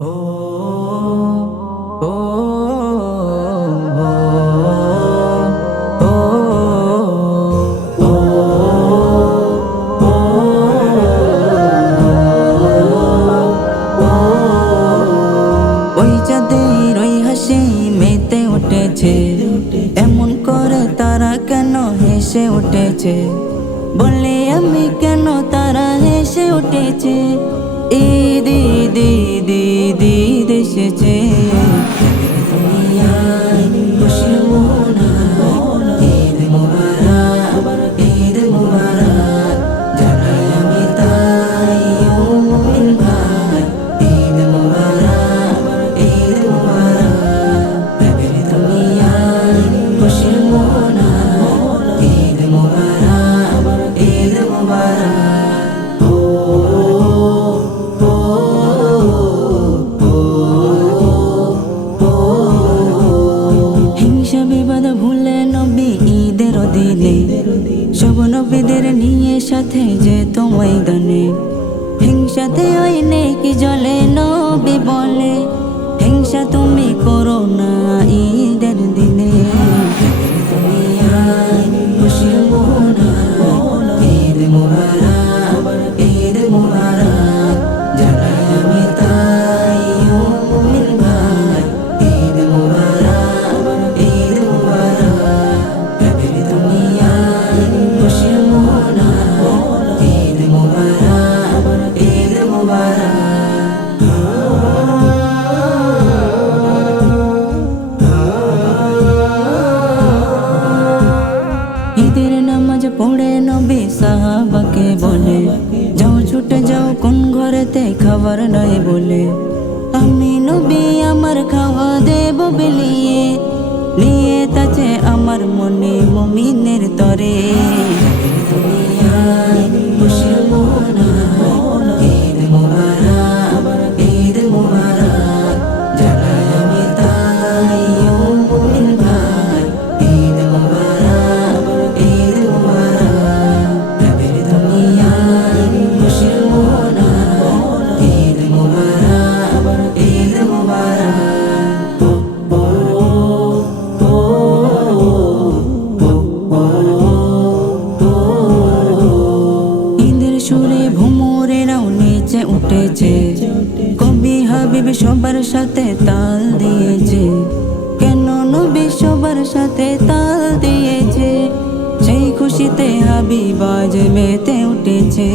ও ও ও ওই চাঁদের ওই হাসি মেতে উঠেছে, এমন করে তারা কেন হেসে উঠেছে? বলে আমি কেন তারা হেসে উঠেছে? ঈদ ঈদ ঈদ ঈদ ঈদ এসেছে। ভুলে নবী ঈদের দিনে সব নবীদের নিয়ে সাথে যেত ময়দানে। হিংসাতে ওই নেকি জলে নবী বলে, হিংসা তুমি করো না ঈদের দিনে। ঈদ মুবারক ঈদ মুবারক জানাই আমি তাই ও মুমিন ভাই। ঈদ মুবারক ঈদ মুবারক নবীর দুনিয়ায় খুশি মোনা। ঈদ মুবারক ঈদ মুবারক। ঈদের নামাজ পড়ে নবী সাহাবাকে বলে, যাও ছুটে যাও কোন ঘরেতে খাবার নাই বলে। আমি নবী আমার খাওয়া দেব বিলিয়ে, নিয়ে তাছে আমার মনে মুমিনের তরে। ঈদ মুবারক ঈদ মুবারক জানাই আমি তাই ও মুমিন ভাই। ঈদ মুবারক ঈদ মুবারক নবীর দুনিয়ায় খুশি মোনা। ঈদ মুবারক ঈদ মুবারক। ঈদের সুরে ভ্রমরেরাও নিচে উঠেছে, কবি হাবিব সবার সাথে তাল দিয়েছে। কেন নবী সবার সাথে তাল দিয়েছে? সেই খুশিতে হাবিব আজ মেতে উঠেছে।